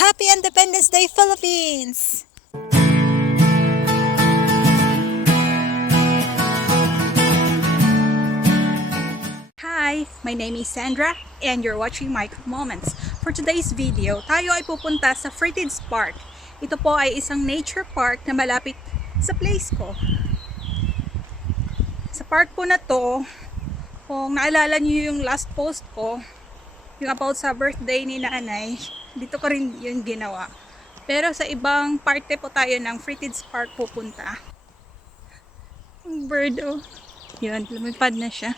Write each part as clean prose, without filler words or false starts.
Happy Independence Day, Philippines! Hi, my name is Sandra and you're watching Micro Moments. For today's video, tayo ay pupunta sa Fritids Park. Ito po ay isang nature park na malapit sa place ko. Sa park po na to, kung naalala niyo yung last post ko, yung about sa birthday ni nanay, dito ko rin yung ginawa. Pero sa ibang parte po tayo ng Fritids Park pupunta. Ang bird, oh. Yun, lumipad na siya.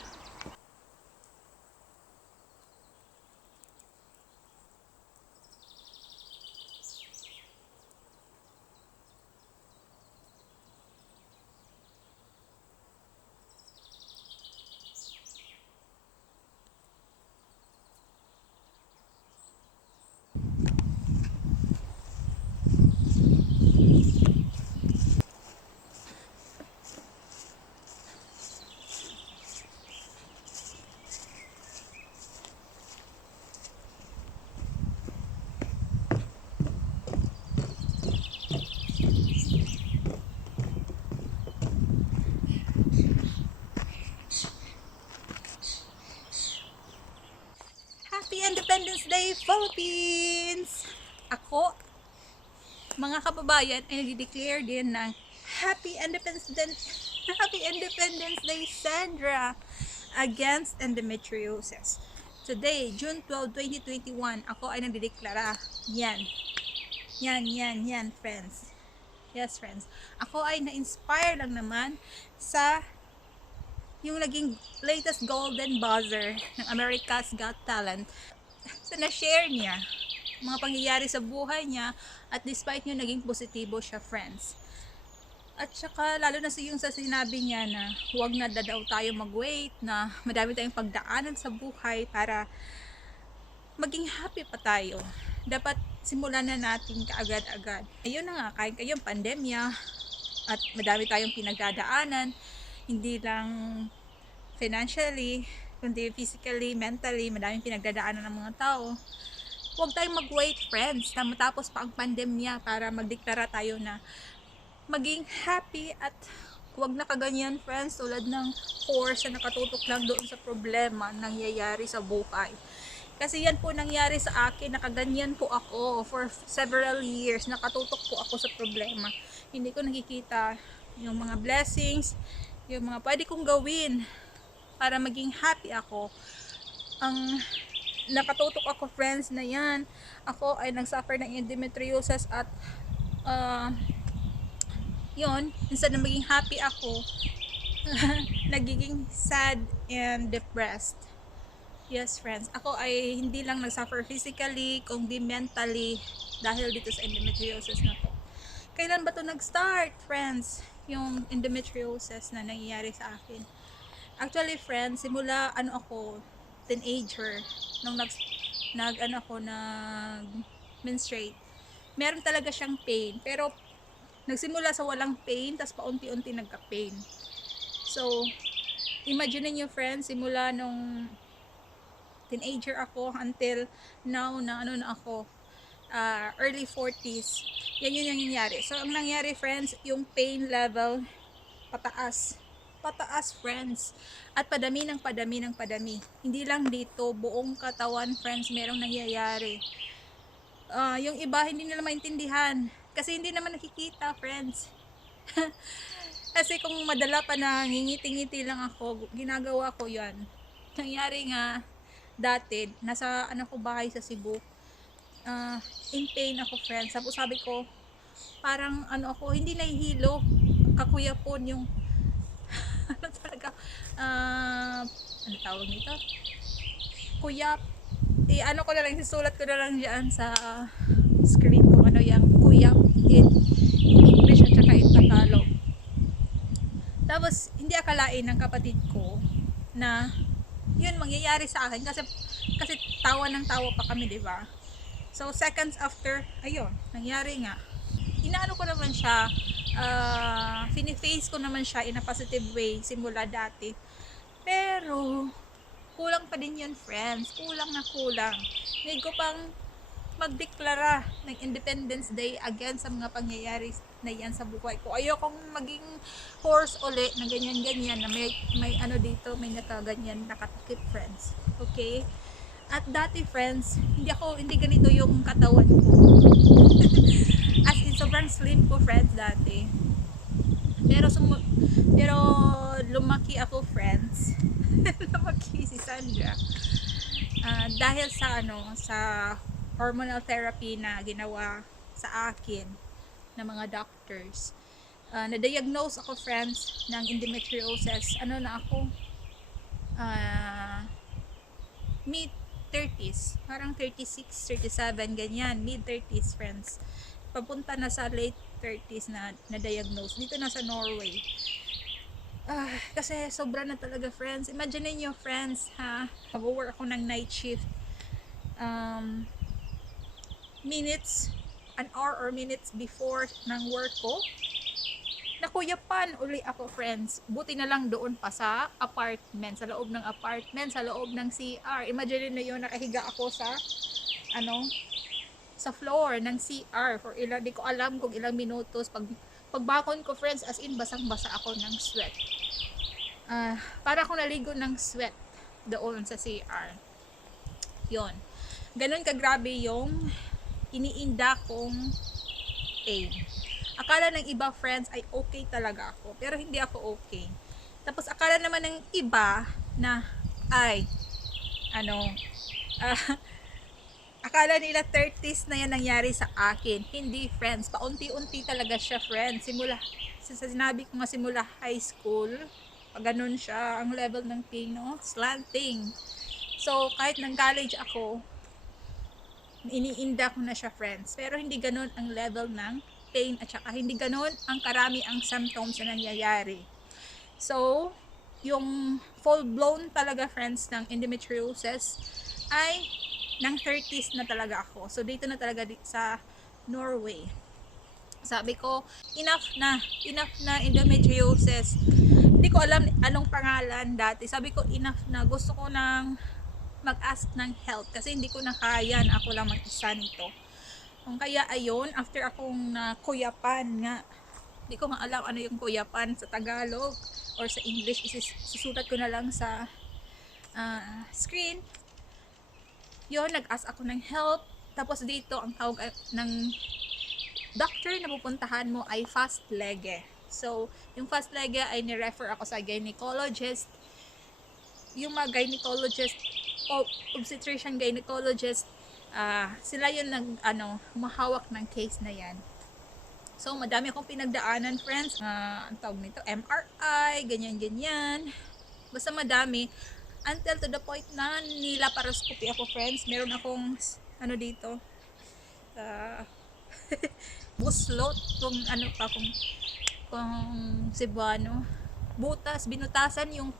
Happy Independence Day, Philippines! Ako, mga kababayan, ay nag-declare din ng Happy Independence Day, Sandra, against endometriosis. Today, June 12, 2021, ako ay nagdideklara. Yan, friends. Yes, friends. Ako ay na-inspire lang naman sa yung naging latest golden buzzer ng America's Got Talent. So, na-share niya mga pangyayari sa buhay niya at despite niya naging positibo siya, friends. At saka lalo na yung sa sinabi niya na huwag na daw tayo mag-wait, na madami tayong pagdaanan sa buhay para maging happy pa tayo. Dapat simulan na natin kaagad-agad. Ayun na nga, kahit kayong pandemya at madami tayong pinagdadaanan, hindi lang financially, kundi physically, mentally, madaming pinagdadaanan ng mga tao. Huwag tayong mag-wait, friends, na matapos pa ang pandemya para magdeklara tayo na maging happy at huwag na kaganyan, friends, tulad ng force na nakatutok lang doon sa problema nangyayari sa buhay. Kasi yan po nangyari sa akin, nakaganyan po ako for several years, nakatutok po ako sa problema. Hindi ko nakikita yung mga blessings, yung mga pwede kong gawin para maging happy ako. Ang nakatutok ako, friends, na yan, ako ay nagsuffer ng endometriosis at yun, instead na maging happy ako, nagiging sad and depressed. Yes, friends, ako ay hindi lang nagsuffer physically, kundi mentally dahil dito sa endometriosis na to. Kailan ba to nag-start, friends, yung endometriosis na nangyayari sa akin? Actually, friends, simula ako, teenager, nung nag menstruate, meron talaga siyang pain, pero nagsimula sa walang pain, tas paunti-unti nagka-pain. So, imagine niyo, friends, simula nung teenager ako until now na ako, early 40s, yan yung nangyayari. So, ang nangyari, friends, yung pain level pataas, friends, at padami ng padami. Hindi lang dito, buong katawan, friends, merong nangyayari. Yung iba hindi nila maintindihan kasi hindi naman nakikita, friends. Kasi kung madala pa na ngingiti-ngiti lang ako, ginagawa ko yan. Nangyari nga dati, nasa ko bahay sa Cebu, in pain ako, friends. Tapos sabi ko, parang ako, hindi nahihilo, kakuyapon yung talaga, ano tawag nito? Kuyap. Ko na lang, susulat ko na lang diyan sa screen ko, yung kuyap in English at saka in Tagalog. Tapos, hindi akalain ng kapatid ko na yun mangyayari sa akin kasi tawa ng tawa pa kami, di ba? So, seconds after, ayun, nangyari nga. Inaano ko naman siya, fini-face ko naman siya in a positive way simula dati. Pero kulang pa din yun, friends. Kulang. Need ko pang magdeklara ng Independence Day against sa mga pangyayari na yan sa buhay ko. Ayokong maging horse uli na ganyan-ganyan na may ano dito, may nakaganyan, nakatakip friends. Okay? At dati friends, hindi ganito yung katawan ko. As in, sobrang slim ko friends dati. Pero lumaki ako friends. Lumaki si Sandra. Dahil sa hormonal therapy na ginawa sa akin ng mga doctors. Na-diagnose ako friends ng endometriosis. Ano na ako? Mid 30s. Parang 36, 37, ganyan. Mid 30s friends. Papunta na sa late 30s na diagnose. Dito na sa Norway. Kasi sobra na talaga friends. Imagine niyo friends ha. Mag-work ako ng night shift. An hour or minutes before ng work ko, nakuyapan uli ako friends. Buti na lang doon pa sa apartment, sa loob ng apartment, sa loob ng CR. Imagine niyo nakahiga ako sa floor ng CR for di ko alam kung ilang minutos. Pagbakon ko friends, as in basang-basa ako ng sweat. Para akong naligo ng sweat doon sa CR. Yon. Ganun kagrabe yung iniinda kong pain. Akala ng iba friends ay okay talaga ako, pero hindi ako okay. Tapos akala naman ng iba na akala nila 30s na yan nangyari sa akin. Hindi friends, paunti-unti talaga siya friends. Sinabi ko nga simula high school, ganun siya ang level ng pain, no? Slanting. So kahit nang college ako, iniinda ko na siya friends, pero hindi ganun ang level ng pain at saka hindi ganun ang karami ang symptoms na nangyayari. So yung full blown talaga friends ng endometriosis ay ng 30s na talaga ako. So dito na talaga sa Norway. Sabi ko, enough na endometriosis. Hindi ko alam anong pangalan dati. Sabi ko, enough na. Gusto ko nang mag-ask ng help kasi hindi ko na kaya na ako lang mag-isa nito. Kung kaya ayun, after akong kuyapan nga, hindi ko nga alam ano yung kuyapan sa Tagalog or sa English, susulat ko na lang sa screen. Yun, nag-ask ako ng help. Tapos dito, ang tawag ng doctor na pupuntahan mo ay fast lege. So, yung fast lege ay ni-refer ako sa gynecologist. Yung mga gynecologist obstetrician gynecologist, sila yun humahawak ng case na yan. So madami akong pinagdaanan friends, ang tawag nito MRI, ganyan basta madami, until to the point na nilaparoscopy ako friends. Meron akong dito buslot kung Cebuano, binutasan yung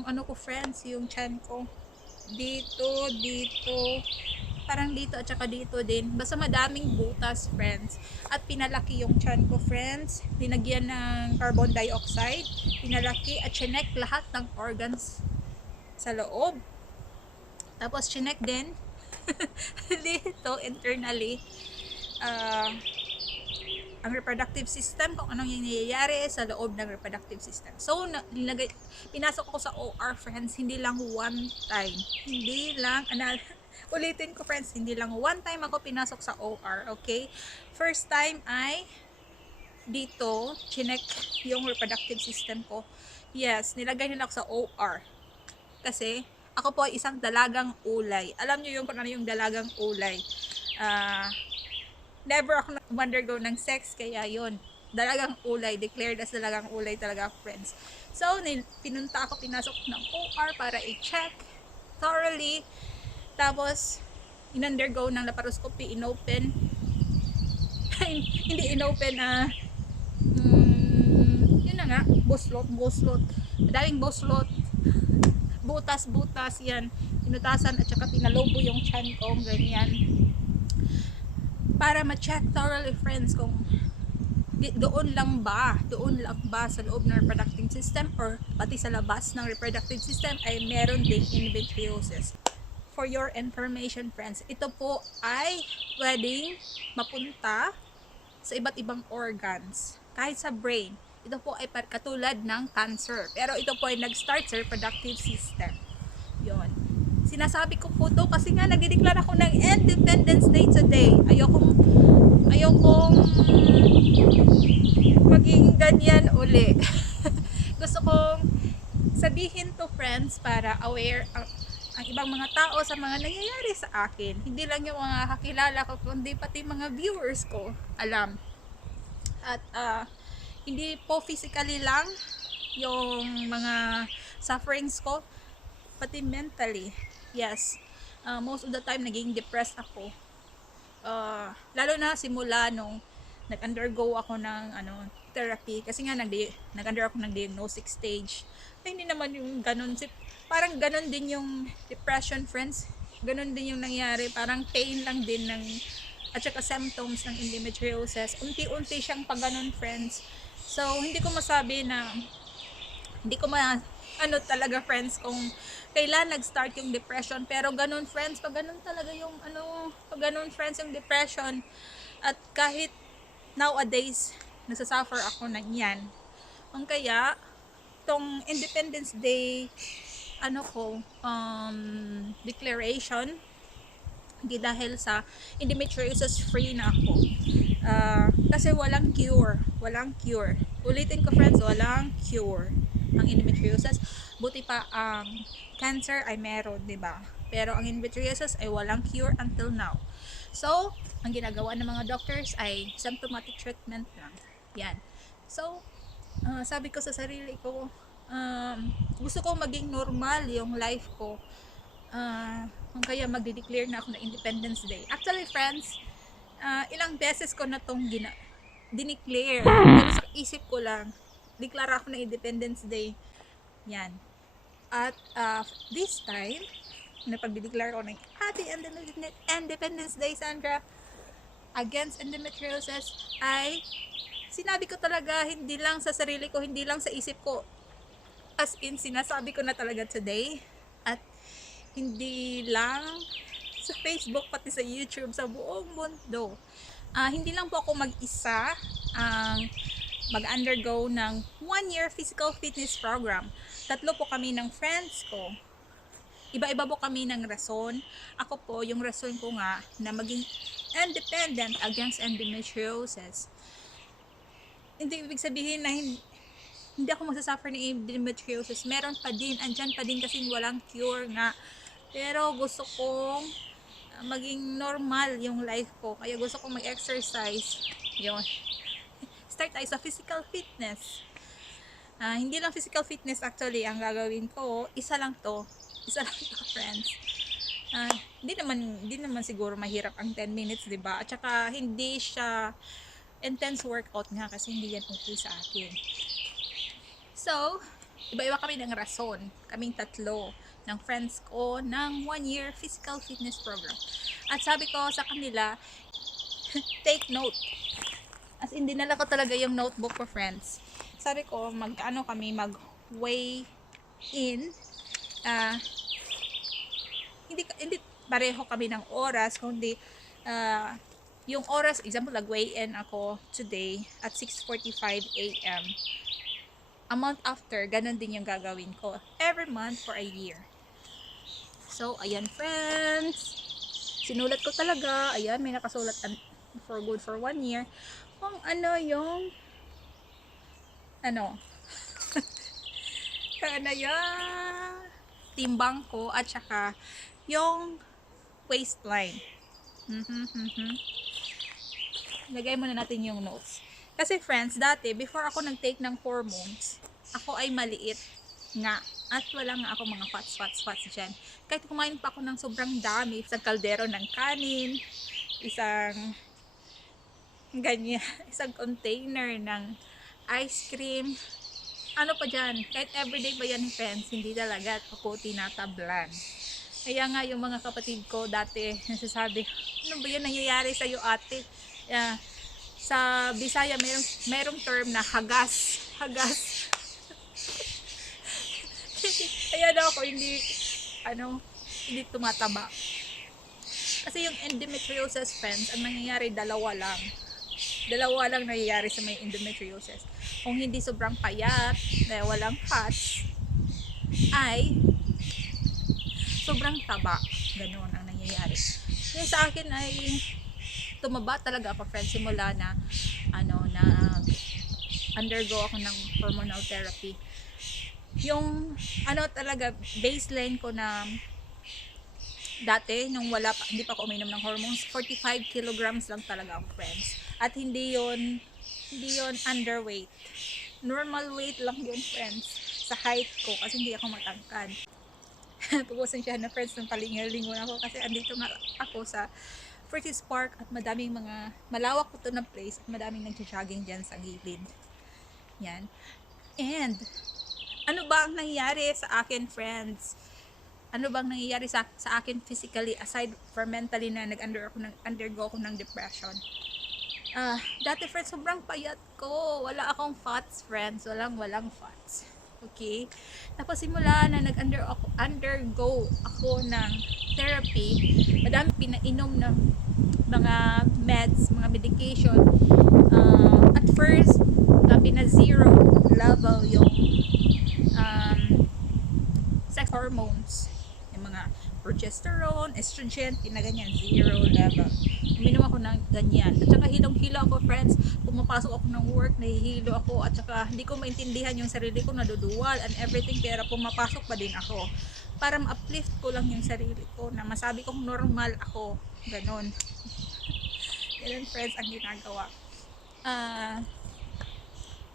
ko friends, yung tiyan ko dito, parang dito at saka dito din, basta madaming butas friends, at pinalaki yung tiyan ko friends, linagyan ng carbon dioxide, pinalaki at chinek lahat ng organs sa loob, tapos chinek din dito internally ang reproductive system, kung anong yung nangyayari sa loob ng reproductive system. So, pinasok ko sa OR friends, hindi lang one time. Ulitin ko friends, hindi lang one time ako pinasok sa OR, okay? First time ay dito, chinek yung reproductive system ko. Yes, nilagay nila ako sa OR. Kasi, ako po ay isang dalagang ulay. Alam niyo yung kung ano yung dalagang ulay. Never ako undergo ng sex, kaya yun, dalagang ulay, declared as dalagang ulay talaga friends. So pinasok ng OR para i-check thoroughly, tapos in-undergo ng laparoscopy, inopen hindi inopen yun na nga, buslot, madaming buslot, butas yan, inutasan at saka pinalobo yung tiyan ko, ganyan, para ma-check thoroughly friends kung doon lang ba sa loob ng reproductive system or pati sa labas ng reproductive system ay meron ding endometriosis. for your information friends, ito po ay pwedeng mapunta sa iba't ibang organs, kahit sa brain. Ito po ay katulad ng cancer, pero ito po ay nag-start sa reproductive system. Yon. Sinasabi ko po to kasi nga nagdideklara ako ng Independence Day today. Ayokong maging ganyan uli. Gusto kong sabihin to friends para aware ang ibang mga tao sa mga nangyayari sa akin. Hindi lang yung mga kakilala ko, kundi pati mga viewers ko alam. At hindi po physically lang yung mga sufferings ko, pati mentally. Yes, most of the time naging depressed ako. Lalo na simula nung nag-undergo ako ng therapy, kasi nga nag-under ako ng diagnostic stage. Ay, hindi naman yung ganun, parang ganun din yung depression friends, ganun din yung nangyari, parang pain lang din ng at saka symptoms ng endometriosis, unti-unti siyang pag ganun friends. So hindi ko masabi na talaga friends kung kailan nag-start yung depression, pero ganun friends, pag ganun talaga yung pag ganun friends yung depression. At kahit nowadays nasasuffer ako ng yan, ang kaya tong Independence Day declaration, hindi dahil sa endometriosis free na ako, kasi walang cure, ulitin ko friends, walang cure ang endometriosis. Buti pa ang cancer ay meron, diba? Pero ang endometriosis ay walang cure until now. So ang ginagawa ng mga doctors ay symptomatic treatment lang yan. So sabi ko sa sarili ko, gusto ko maging normal yung life ko, kaya magde-declare na ako ng Independence Day. Actually friends, ilang beses ko na tong dineclare, pero sa isip ko lang, deklara ako ng Independence Day yan. At this time na pagde-declare ko ng Happy Independence Day Sandra against endometriosis, ay sinabi ko talaga, hindi lang sa sarili ko, hindi lang sa isip ko, as in sinasabi ko na talaga today. At hindi lang sa Facebook, pati sa YouTube, sa buong mundo. Hindi lang po ako mag-isa ang mag-undergo ng 1-year physical fitness program. 3 po kami ng friends ko. Iba-iba po kami ng rason. Ako po, yung rason ko nga na maging independent against endometriosis. Hindi ibig sabihin na hindi ako magsasuffer ng endometriosis. Meron pa din, andyan pa din kasi walang cure nga. Pero gusto kong maging normal yung life ko. Kaya gusto kong mag-exercise. Yun. Start tayo sa physical fitness. Hindi lang physical fitness actually ang gagawin ko. Isa lang to friends. Hindi naman siguro mahirap ang 10 minutes, 'di ba? At saka hindi siya intense workout nga kasi hindi yan okay sa akin. So, iba-iba kami ng rason. Kaming 3 ng friends ko ng 1-year physical fitness program. At sabi ko sa kanila, take note. As in, dinala ko talaga yung notebook for friends. Sabi ko, mag-weigh in. Hindi pareho kami ng oras, kundi yung oras, example, nag-weigh in ako today at 6:45 a.m. A month after, ganun din yung gagawin ko. Every month for a year. So, ayan friends. Sinulat ko talaga. Ayan, may nakasulat for good for 1 year. Kung yung timbang ko at saka yung waistline. Lagay muna natin yung notes. Kasi friends, dati before ako nag-take ng hormones, ako ay maliit nga at wala nga ako mga fats dyan. Kahit kumain pa ako ng sobrang dami, isang kaldero ng kanin, isang container ng ice cream, ano pa dyan, kahit everyday pa yan friends, hindi talaga ako tinatablan. Kaya nga yung mga kapatid ko dati nasasabi, ano ba yan nangyayari sa'yo ate? Sa Bisaya merong term na hagas. Kaya daw ako hindi hindi tumataba. Kasi yung endometriosis, friends, ang nangyayari dalawa lang nangyayari sa may endometriosis. Kung hindi sobrang payat, na walang fats, ay sobrang taba. Ganun ang nangyayari. Yung sa akin ay tumaba talaga ako, friends, simula na undergo ako ng hormonal therapy. Yung talaga baseline ko na dati nung hindi pa ako uminom ng hormones, 45 kilograms lang talaga ako, friends. At hindi yon underweight. Normal weight lang yun, friends, sa height ko kasi hindi ako matangkad. Pag-usensyahan na, friends, nung palingalingon ako kasi andito nga ako sa Fortis Park at madaming malawak po ito na place at madaming nagja-jogging dyan sa gilid. Yan. And ano ba ang nangyayari sa akin, friends? Ano bang nangyayari sa akin physically aside from mentally na undergo ako ng depression? Dati, friends, sobrang payat ko. Wala akong fats, friends. Walang fats. Okay? Tapos simula na undergo ako ng therapy, madami pinainom ng mga meds, mga medication. At first, pina-zero level yung sex hormones. Yung mga progesterone, estrogen, pinaganyan, 0 level. Uminom ako ng ganyan. At saka hilong-hilo ako, friends. Pumapasok ako ng work, nahihilo ako. At saka hindi ko maintindihan yung sarili ko, naduduwal and everything. Pero pumapasok pa din ako. Para ma-uplift ko lang yung sarili ko na masabi kong normal ako. Ganon. Ganon, friends, ang ginagawa.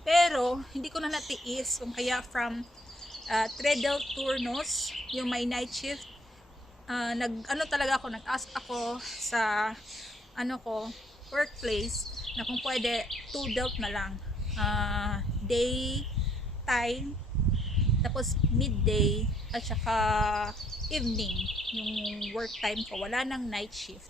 Pero, hindi ko na natiis. Kung kaya from Treadle Turnus, yung may night shift, nag-ask ako sa workplace na kung pwede 2 delt na lang, day time, tapos midday at saka evening yung work time ko, wala nang night shift.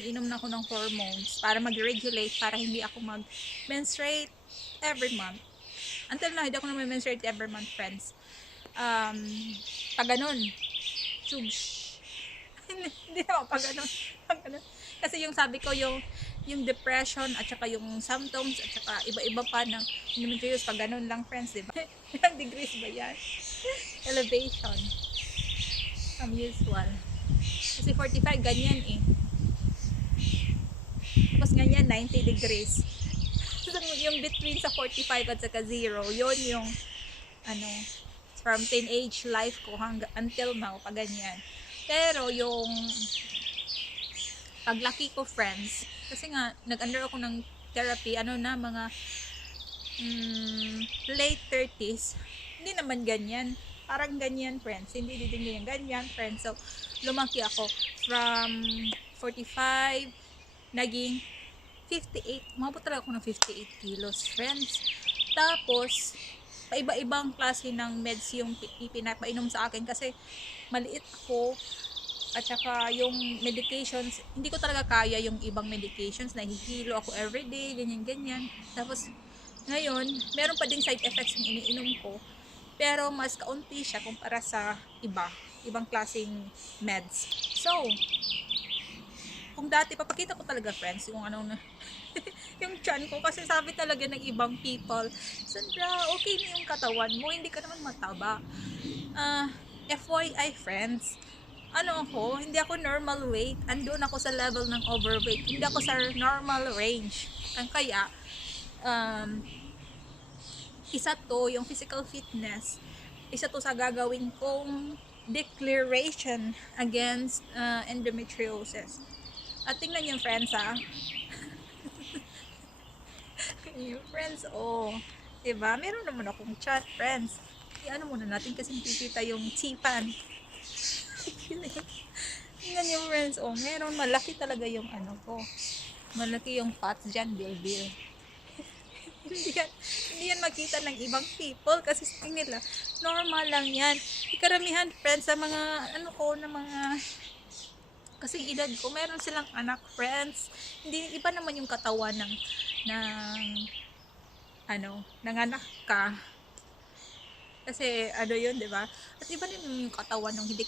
Inom na ako ng hormones para mag-regulate, para hindi ako mag-menstruate every month. Until now, hindi ako na menstruate every month, friends. Pag ganun, hindi naman pag ganun. Kasi yung sabi ko, yung depression at saka yung symptoms at saka iba-iba pa ng endometriosis, pag ganun lang, friends, diba? Ilang degrees ba yan? Elevation from usual. Kasi 45, ganyan eh. Tapos ganyan, 90 degrees. So, yung between sa 45 at saka 0, yun yung from teenage life ko until now, pag ganyan. Pero yung paglaki ko, friends, kasi nga nag-under ako ng therapy, mga late 30s, hindi naman ganyan. Parang ganyan, friends. Hindi din ganyan, friends. So, lumaki ako from 45, naging 58. Umabot talaga ako ng 58 kilos, friends. Tapos, paiba-ibang klase ng meds yung pinapainom sa akin kasi maliit ako. At saka yung medications, hindi ko talaga kaya yung ibang medications. Nahihilo ako everyday, ganyan-ganyan. Tapos, ngayon, meron pa ding side effects yung iniinom ko. Pero mas kaunti siya kumpara sa ibang klaseng meds. So, kung dati, papakita ko talaga, friends, yung yung chan ko, kasi sabi talaga ng ibang people, Sandra, okay na yung katawan mo, hindi ka naman mataba. FYI, friends, hindi ako normal weight, andun ako sa level ng overweight, hindi ako sa normal range. Ang kaya, isa to, yung physical fitness, isa to sa gagawin kong declaration against endometriosis. At tingnan yung friends, yung friends, diba? Meron naman akong chat, friends. Muna natin kasi nakikita yung chipan. Tingnan yung friends, meron, malaki talaga yung ko. Malaki yung fats dyan, bil. hindi yan makita ng ibang people kasi sa tingin nila, normal lang yan. Karamihan, friends, sa mga, na mga kasing edad ko, meron silang anak, friends. Hindi, iba naman yung katawan ng nanganak ka. Kasi ano yun, di ba? At iba din yung katawan nung hindi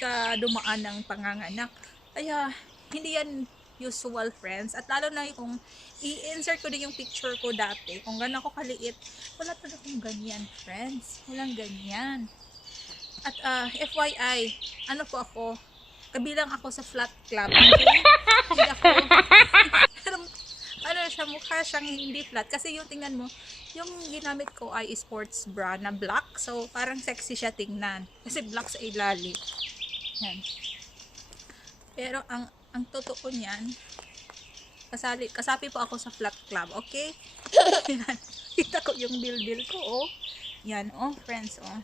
ka dumaan ng panganganak. Kaya hindi yan usual, friends. At lalo na kung i-insert ko din yung picture ko dati, kung gano'n ako kaliit, wala talaga akong ganyan, friends. Walang ganyan. At FYI, ano po ako, kabilang ako sa flat club. Okay? Hindi ako, pero ano siya, mukha siyang hindi flat. Kasi yung tingnan mo, yung ginamit ko ay sports bra na black. So, parang sexy siya tingnan. Kasi black sa ilalim. Yan. Pero ang totoo niyan, kasapi po ako sa flat club, okay? Yan. Kita ko yung bilbil ko, oh. Yan, oh, friends, oh.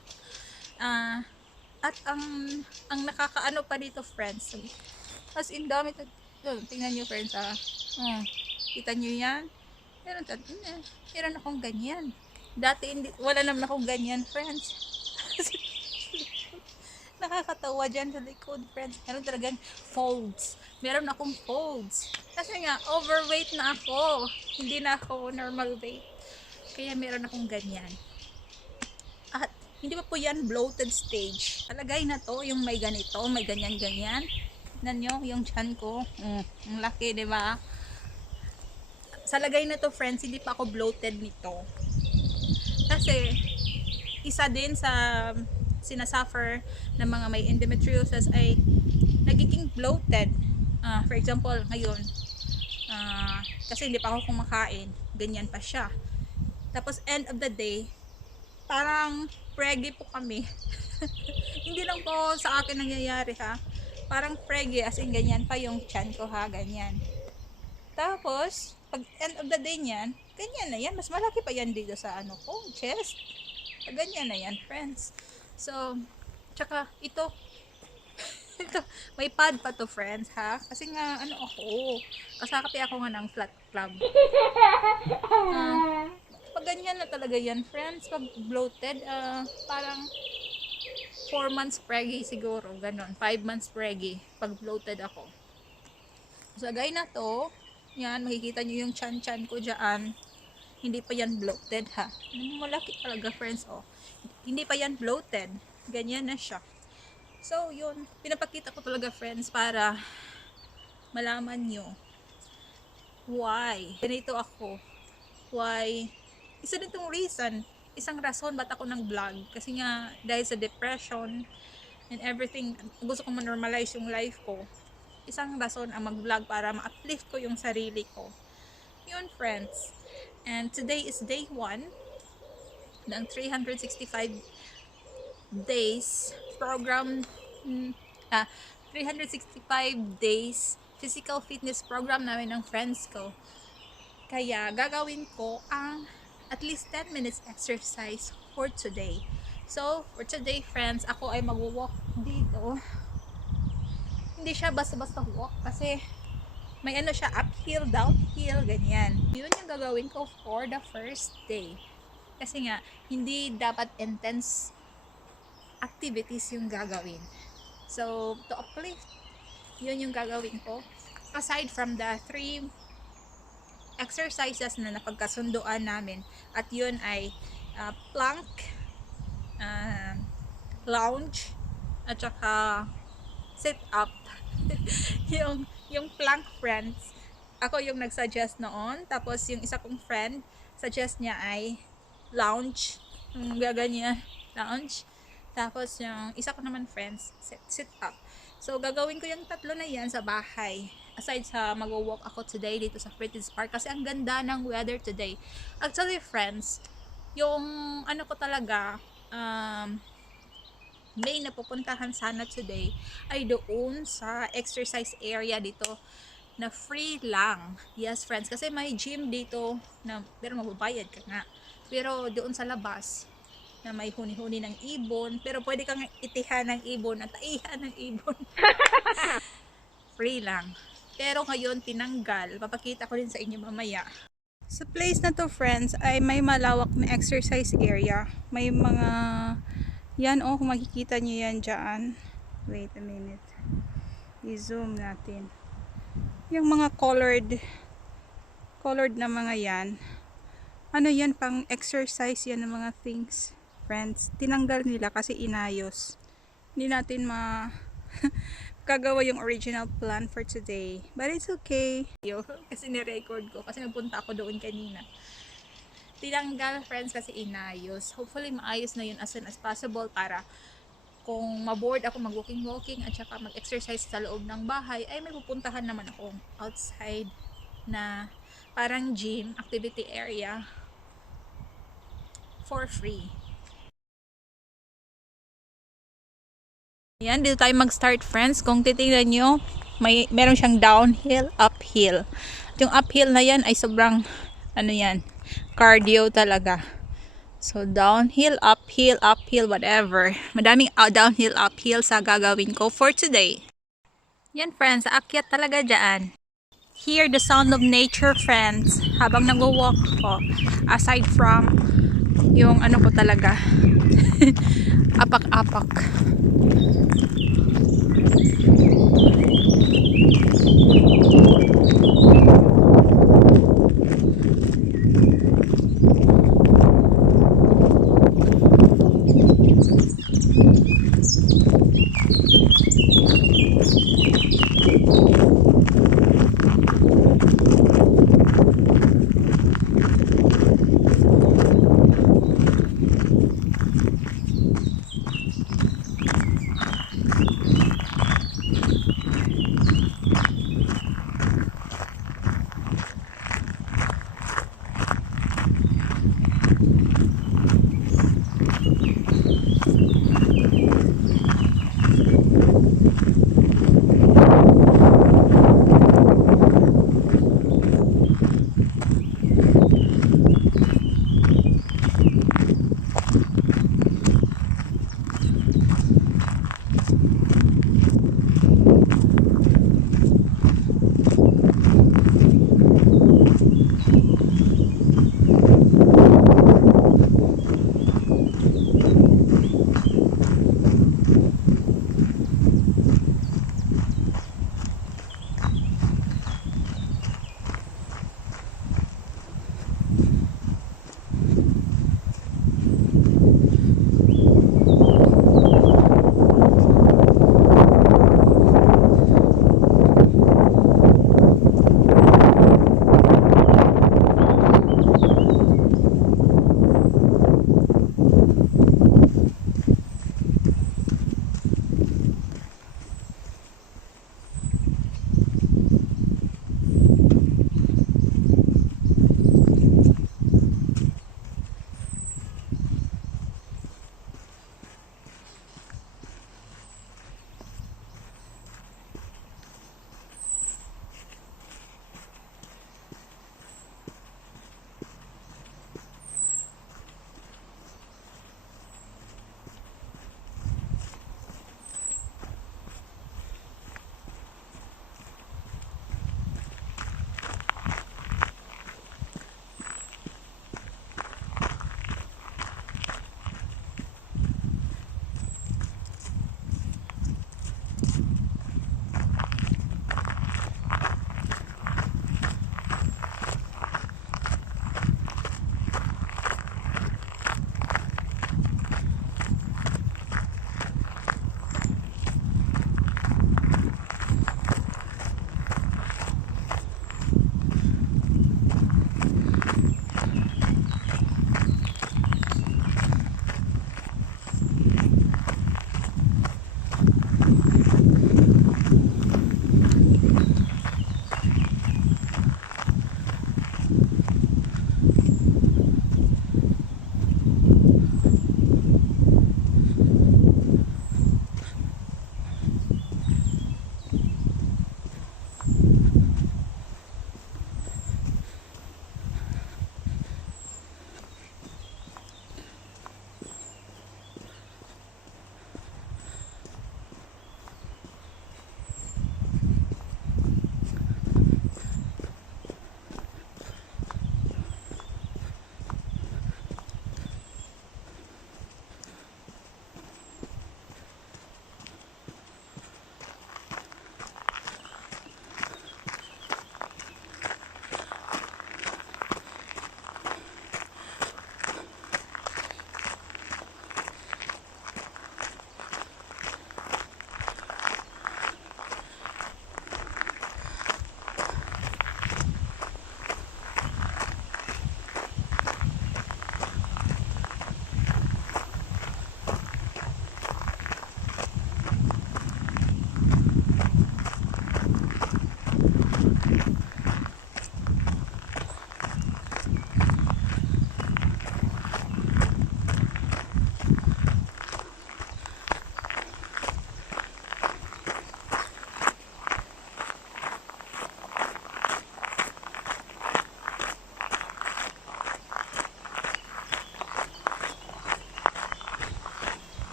At ang nakakaano pa dito, friends, as in dami, tingnan nyo, friends, kita nyo yan? Meron akong ganyan. Dati wala naman akong ganyan, friends. Nakakatawa dyan sa likod, friends. Meron talagang folds. Meron akong folds. Kasi nga, overweight na ako. Hindi na ako normal weight. Kaya meron akong ganyan. At hindi pa po yan bloated stage. Talagay na to, yung may ganito, may ganyan-ganyan. Tignan nyo, yung tiyan ko. Ang laki, di ba? Sa lagay na to, friends, hindi pa ako bloated nito. Kasi, isa din sa sinasuffer ng mga may endometriosis ay nagiging bloated. For example, ngayon, kasi hindi pa ako kumakain, ganyan pa siya. Tapos, end of the day, parang preggy po kami. Hindi lang po sa akin nangyayari, ha. Parang preggy, as in ganyan pa yung tiyan ko, ha, ganyan. Tapos, pag end of the day niyan, ganyan na yan. Mas malaki pa yan dito sa ano ko, chest. Ganyan na yan, friends. So, tsaka ito, ito, may pad pa to, friends, ha? Kasi nga, ano ako, kasakapi ako nga ng flat club. Pag ganyan na talaga yan, friends, pag bloated, parang 4 months preggy siguro, ganon, 5 months preggy, pag bloated ako. So, gaya na to, yan, makikita nyo yung chan-chan ko dyan. Hindi pa yan bloated, ha. Malaki talaga, friends, oh. Hindi pa yan bloated. Ganyan na siya. So, yun. Pinapakita ko talaga, friends, para malaman nyo why ganito ako. Why. Isa din tong reason. Isang rason ba't ako ng vlog. Kasi nga, dahil sa depression and everything, gusto kong ma-normalize yung life ko. Isang rason ang mag-vlog para ma-uplift ko yung sarili ko. Yun, friends. And today is day 1 ng 365 days program, 365 days physical fitness program namin ng friends ko. Kaya gagawin ko ang at least 10 minutes exercise for today. So, for today, friends, ako ay mag-walk dito. Hindi siya basta-basta walk kasi may ano siya, uphill, downhill, ganyan. Yun yung gagawin ko for the first day. Kasi nga, hindi dapat intense activities yung gagawin. So, to uplift, yun yung gagawin ko. Aside from the 3 exercises na napagkasunduan namin, at yun ay plank, lounge, at saka sit up. yung plank, friends, ako yung nagsuggest noon. Tapos yung isa kong friend, suggest niya ay lounge, yung gaganyan, lounge. Tapos yung isa ko naman, friends, sit up. So gagawin ko yung tatlo na yan sa bahay, aside sa mag-walk ako today dito sa Friends Park kasi ang ganda ng weather today. Actually, friends, yung ano ko talaga, main na pupuntahan sana today ay doon sa exercise area dito na free lang. Yes, friends, kasi may gym dito na pero mababayad ka nga. Pero doon sa labas na may huni-huni ng ibon, pero pwede kang itihan ng ibon at taihan ng ibon. Free lang. Pero ngayon tinanggal. Papakita ko din sa inyo mamaya. Sa place na to, friends, ay may malawak na exercise area. May mga yan, oh, kung makikita nyo yan dyan. Wait a minute. I-zoom natin. Yung mga colored na mga yan. Ano yan, pang exercise yan ng mga things. friends. Tinanggal nila kasi inayos. Hindi natin kagawa yung original plan for today. But it's okay. Kasi ni-record ko. Kasi nagpunta ako doon kanina. Tinanggal, friends, kasi inayos. Hopefully, maayos na yun as soon as possible para kung maboard ako mag-walking-walking at saka mag-exercise sa loob ng bahay, ay may pupuntahan naman akong outside na parang gym, activity area for free. Yan, dito tayo mag-start, friends. Kung titingnan nyo, meron siyang downhill, uphill. At yung uphill na yan ay sobrang, cardio talaga. So, downhill, uphill, whatever. Madaming downhill, uphill sa gagawin ko for today. Yan, friends, aakyat talaga dyan. Hear the sound of nature, friends, habang nag-walk ko. Aside from yung ko talaga, apak-apak.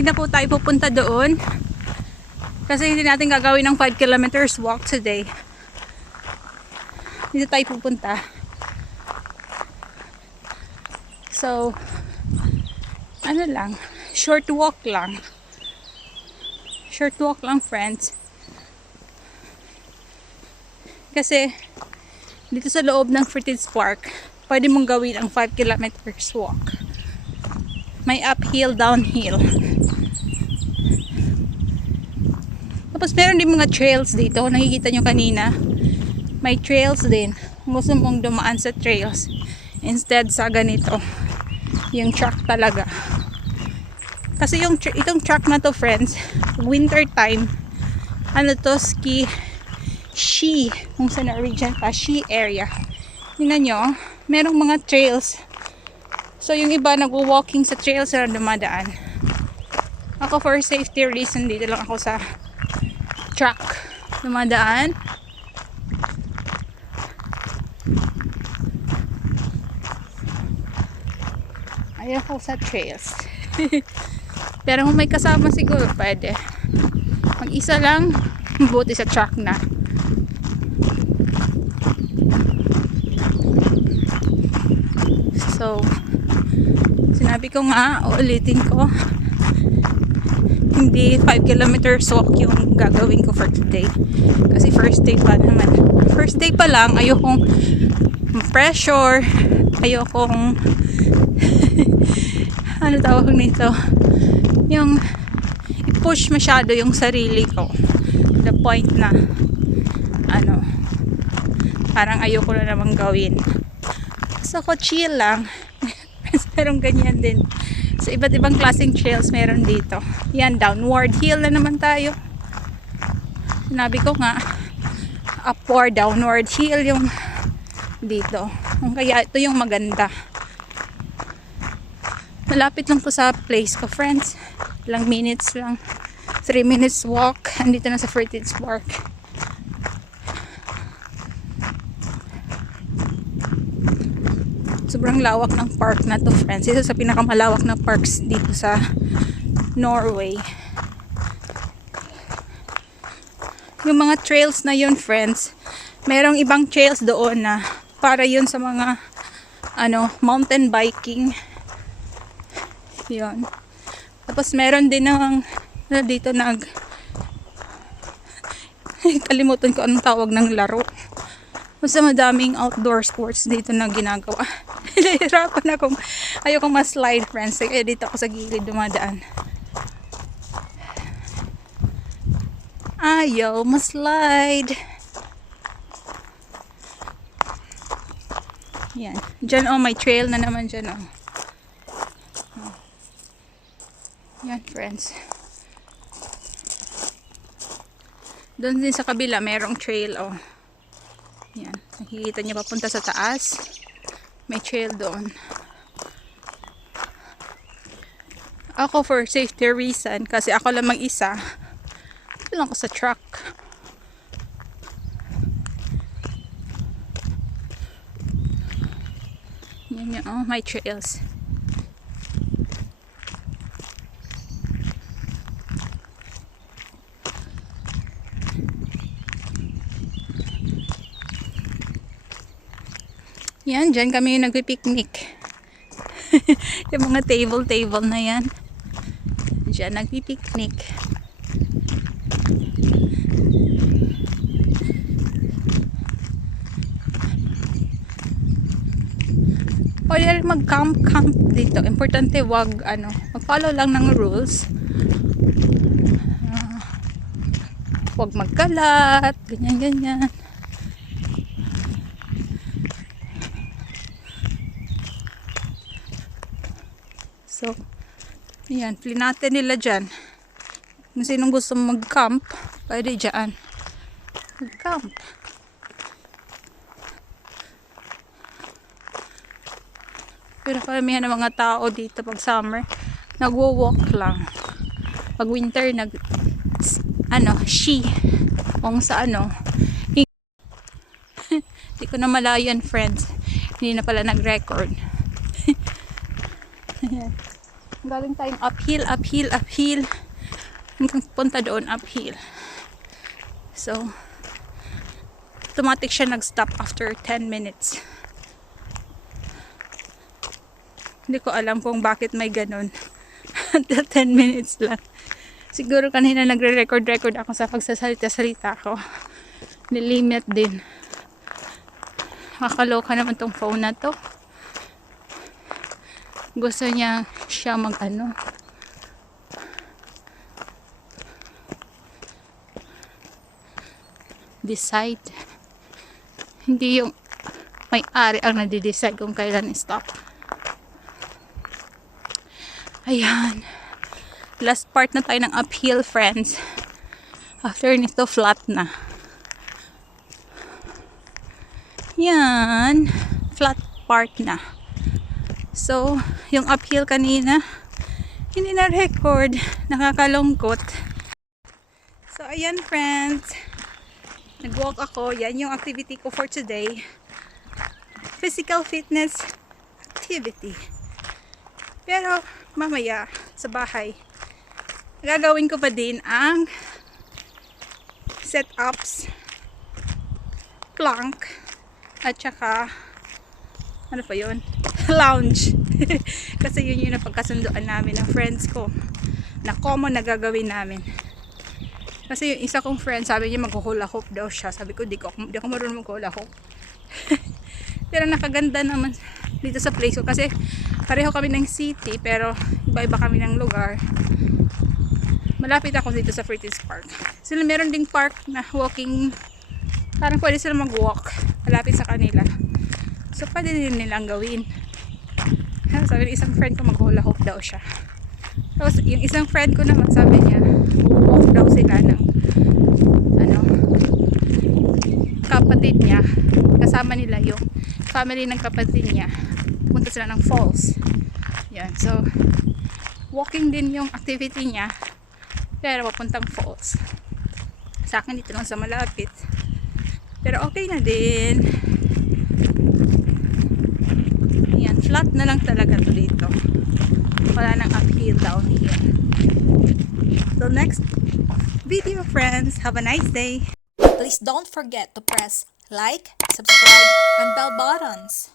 Hindi na po tayo pupunta doon. Kasi hindi natin gagawin ng 5 kilometers walk today. Dito tayo pupunta. So, ano lang, short walk lang. Short walk lang, friends. Kasi, dito sa loob ng Fertiz Park, pwede mong gawin ang 5 kilometers walk. May uphill, downhill. Tapos meron din mga trails dito. Nakikita nyo kanina. May trails din. Kung gusto mong dumaan sa trails. Instead sa ganito. Yung track talaga. Kasi itong track na to, friends, winter time, ano to, ski, kung sa Norwegian pa, ski area. Tingnan nyo, merong mga trails. So yung iba nagwo-walking sa trails na dumadaan. Ako for safety reason, dito lang ako sa track dumadaan. Ayaw ko sa trails. Pero kung may kasama siguro pwede. Mag-isa lang, buti sa track na. So, sinabi ko nga, uulitin ko, hindi 5 kilometers walk yung gagawin ko for today. Kasi first day pa naman. First day pa lang, ayokong pressure, ayokong ano tawag nito, yung i-push masyado yung sarili ko. The point na ano, parang ayoko na namang gawin. So ko chill lang. Merong ganyan din. So iba't ibang klaseng trails meron dito. Yan, downward hill na naman tayo. Sinabi ko nga, upward, downward hill yung dito. Kaya ito yung maganda. Malapit lang to sa place ko, friends. Ilang minutes lang. 3 minutes walk. Andito na sa Fertiz Park. Sobrang lawak ng park na to, friends. Isa sa pinakamalawak na parks dito sa Norway. Yung mga trails na yun, friends, merong ibang trails doon na para yun sa mga mountain biking. Yun. Tapos meron din ng dito kalimutan ko anong tawag ng laro. Basta madaming outdoor sports dito na ginagawa. Nahihirapan akong ayokong ma-slide, friends. Kaya dito ako sa gilid dumadaan. Ayaw ma-slide. Yan. Diyan may trail na naman dyan Yan, friends. Doon din sa kabila merong trail Yan. Nakikita niyo papunta sa taas. May trail doon. Ako for safety reason, kasi ako lang mag-isa, lang ako sa truck. Yan yung my trails. Yan, dyan kami nagpipiknik. Yung mga table na yan. Dyan nagpipiknik. Pwede mag-camp dito. Importante wag mag-follow lang ng rules. Wag magkalat, ganyan. So, ayan, plinate nila dyan. Kung sinong gusto mag-camp, pwede dyan. Mag-camp. Pero karamihan ng mga tao dito pag summer, nagwo-walk lang. Pag winter, ski. Kung sa hindi ko na malayan, friends. Hindi na pala nag-record. Galing tayong uphill, uphill, uphill. Hanggang punta doon, uphill. So, automatic siya nag-stop after 10 minutes. Hindi ko alam kung bakit may ganun. Until 10 minutes lang. Siguro kanina nagre-record ako sa pagsasalita-salita ko. Nilimit din. Nakakaloka naman tong phone na to. Gusto niya siya mag-ano. Decide. Hindi yung may-ari ang nade-decide kung kailan stop. Ayan. Last part na tayo ng uphill, friends. After nito, flat na. Yan. Flat part na. So, yung uphill kanina, hindi na record. Nakakalungkot. So, ayan, friends. Nag-walk ako. Yan yung activity ko for today. Physical fitness activity. Pero, mamaya, sa bahay, gagawin ko pa din ang set-ups, plank, at saka, ano pa yun? Lounge. Kasi yun yung napagkasundoan namin ng friends ko na common na gagawin namin. Kasi yung isa kong friend, sabi niya mag-hula hoop daw siya. Sabi ko, di ako marunong mag-hula hoop. Pero nakaganda naman dito sa place ko. Kasi pareho kami ng city, pero iba-iba kami ng lugar. Malapit ako dito sa Fritis Park. Sila meron ding park na walking, parang pwede sila mag-walk malapit sa kanila. So pwede din nilang gawin. Sabi ng isang friend ko mag-hula hoop daw siya. Tapos yung isang friend ko naman sabi niya mag-walk daw sila ng kapatid niya. Kasama nila yung family ng kapatid niya. Punta sila ng falls. Yan. So walking din yung activity niya. Pero papuntang falls. Sa akin dito lang sa malapit. Pero okay na din. Yan, flat na lang talaga to dito. Wala nang uphill down here. Till next video, friends. Have a nice day. Please don't forget to press like, subscribe, and bell buttons.